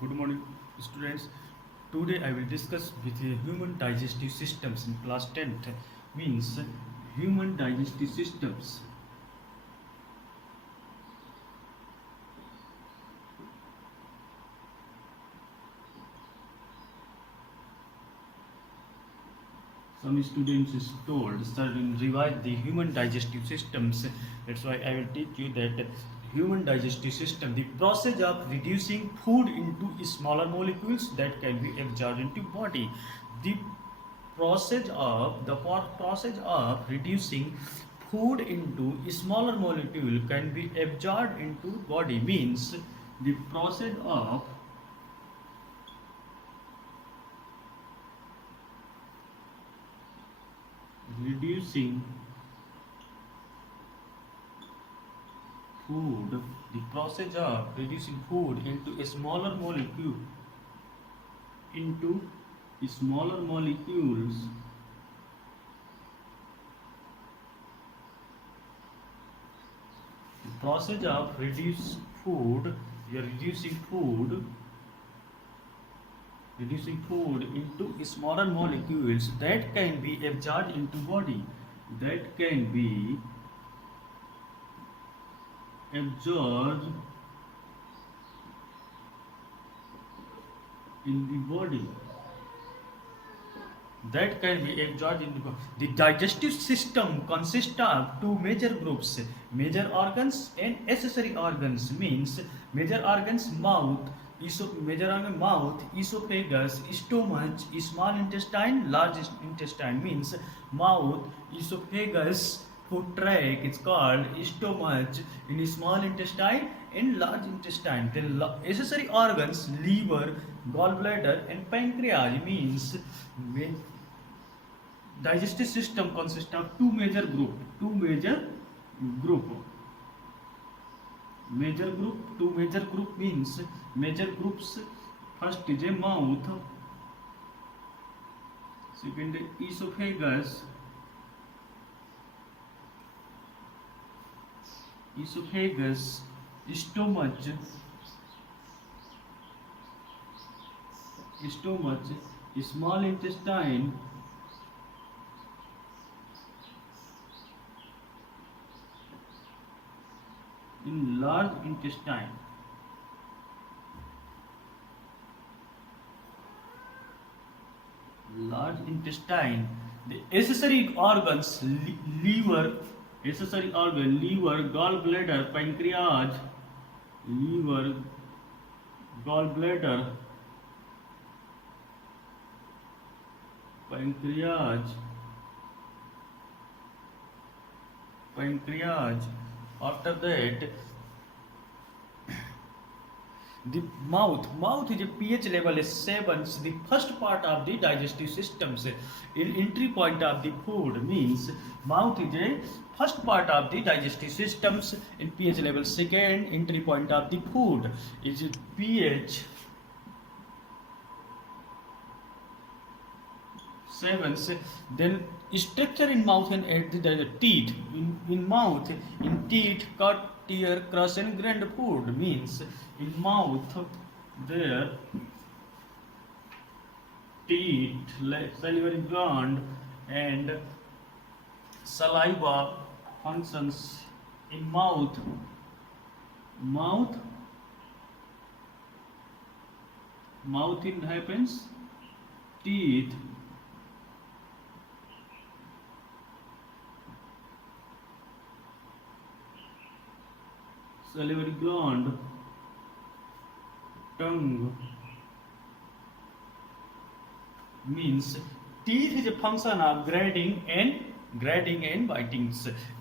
Good morning, students. Today I will discuss with you human digestive systems in class 10th. Means human digestive systems. Some students is told certain revise the human digestive systems. That's why I will teach you that human digestive system, the process of reducing food into smaller molecules that can be absorbed into body. The process of reducing food into smaller molecule can be absorbed into body means the process of reducing food, the process of reducing food into a smaller molecule into smaller molecules the process of you are reducing food into smaller molecules that can be absorbed into body, that can be absorbed in the body, that can be absorbed in the body. The digestive system consists of two major groups, major organs and accessory organs. Means major organs mouth, major organ mouth, esophagus, stomach, small intestine, large intestine. Means mouth, esophagus, food tract is called stomach in small intestine and large intestine. Then accessory organs liver, gallbladder and pancreas. Means digestive system consists of two major group means major groups. First is a mouth, second esophagus, stomach, small intestine, in large intestine. The accessory organs liver, gallbladder, gallbladder, pancreas. After that, the mouth is a pH level is 7. The first part of the digestive systems. In entry point of the food means mouth is a first part of the digestive systems in pH level. Second entry point of the food is pH 7. Then structure in mouth and at the teeth. In mouth, in teeth, cut, tear, crush and grind food. Means in mouth there teeth, salivary gland and saliva functions. In mouth it happens, teeth, salivary gland, tongue. Means teeth is a function of grading and biting.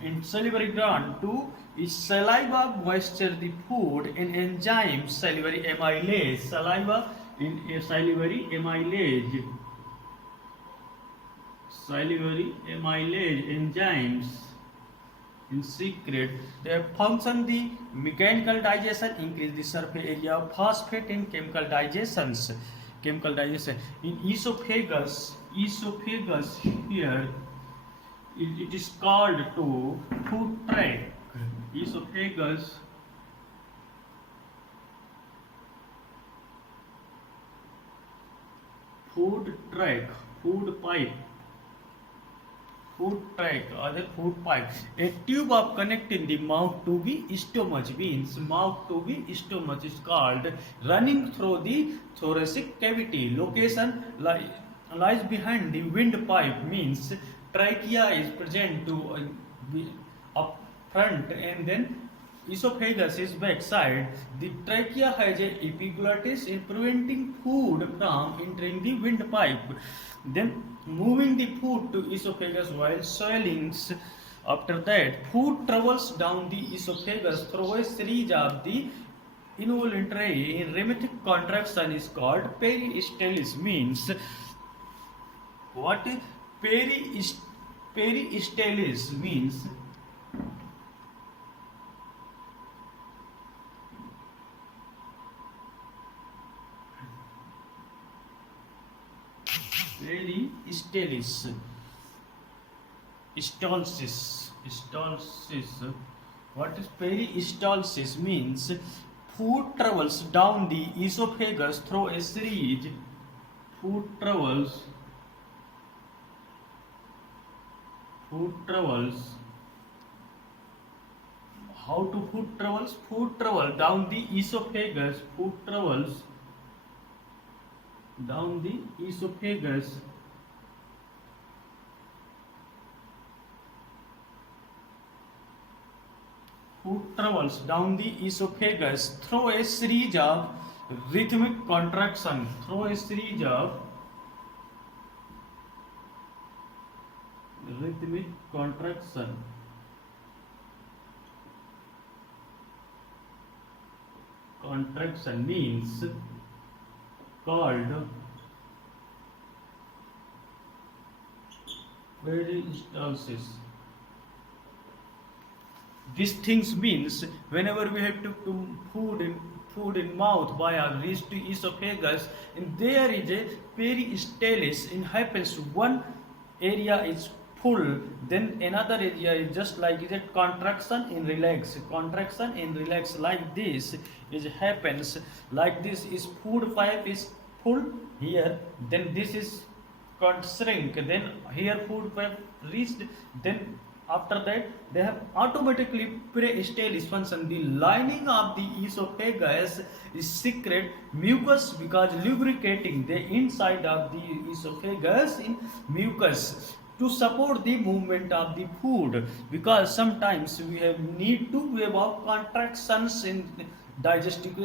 In salivary gland too is saliva moisture the food and enzymes salivary amylase. Saliva in a salivary enzymes in secret. They function the mechanical digestion, increase the surface area of phosphate in chemical digestion. In esophagus here it is called to food tract. Esophagus food tract, food pipe, food tract or the food pipe. A tube of connecting the mouth to the stomach means mouth to the stomach is called running through the thoracic cavity. Location lies behind the windpipe means trachea is present to up front and then esophagus is backside. The trachea has a epiglottis in preventing food from entering the windpipe. Then moving the food to esophagus while swellings. After that, food travels down the esophagus through a series of the involuntary rhythmic contraction is called peristalsis. Means what is peristalsis means? Peristalsis. Stalsis. What is peristalsis means? Food travels down the esophagus through a series. Food travels. How to food travels? Food travel down the esophagus. Food travels down the esophagus through a series of rhythmic contraction. Contraction means called peristalsis. These things means whenever we have to food in mouth via reach to esophagus, and there is a peristalsis. It happens one area is full, then another area is just like is a contraction and relax. Like this is happens like this. Is food pipe is full here, then this is shrink, then here food pipe reached, then after that they have automatically peristalsis function. The lining of the esophagus is secrete mucus because lubricating the inside of the esophagus in mucus to support the movement of the food, because sometimes we have need to wave of contractions in digestive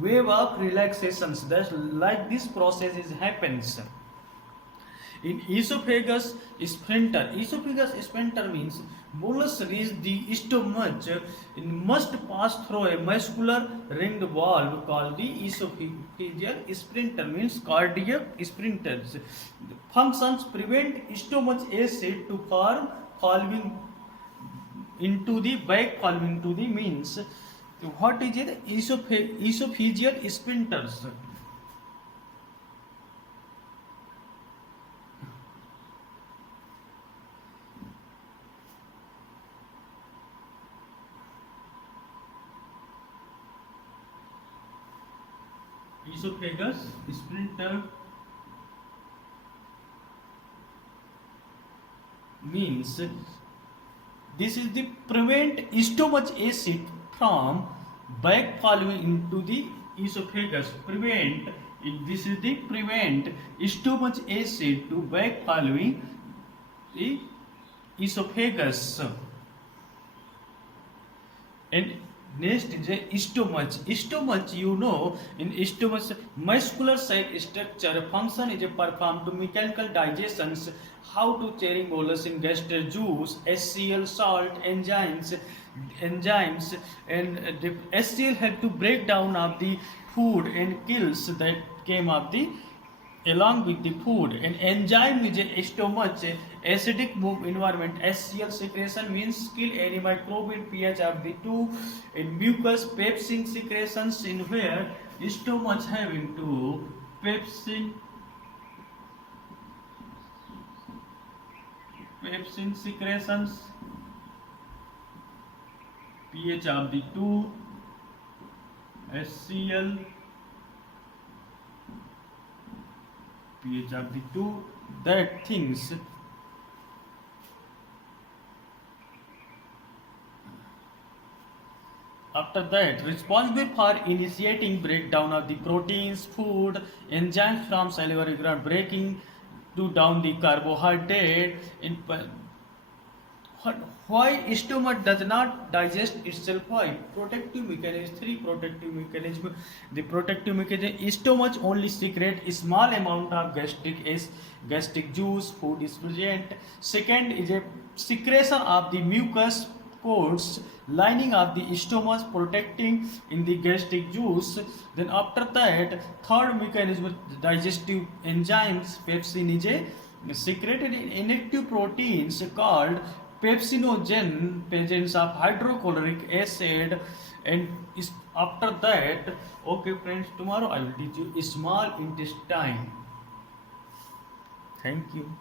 wave of relaxations. That's like this process is happens in esophagus sphincter means bolus reach the stomach and must pass through a muscular ringed valve called the esophageal sphincter means cardiac sphincters. Functions prevent stomach acid to form following into the means what is it? Esophageal sphincters. Esophagus sphincter means this is the prevent stomach acid from back following into the esophagus. This is the prevent stomach acid to back following the esophagus. And next is a stomach. You know, in stomach muscular cell structure function is a performed to mechanical digestions. How to chairing bolus in gastric juice, HCl, salt, enzymes, and the HCl help to break down of the food and kills that came of the along with the food. An enzyme is a stomach acidic environment. HCl secretion means kill any microbial pH of the two. In mucus pepsin secretions in where stomach having to pepsin secretions pH of the two HCl pH are the two that things. After that, responsible for initiating breakdown of the proteins, food, enzymes from salivary gland, breaking to down the carbohydrate. In why stomach does not digest itself? Why? Protective mechanism. Three protective mechanism. The protective mechanism. Stomach only secrete a small amount of gastric juice. Food is present. Second is a secretion of the mucus coats lining of the stomach protecting in the gastric juice. Then after that, third mechanism, digestive enzymes. Pepsin is a secreted in inactive proteins called pepsinogen, presence of hydrochloric acid. And after that, okay friends, tomorrow I will teach you small intestine. Thank you.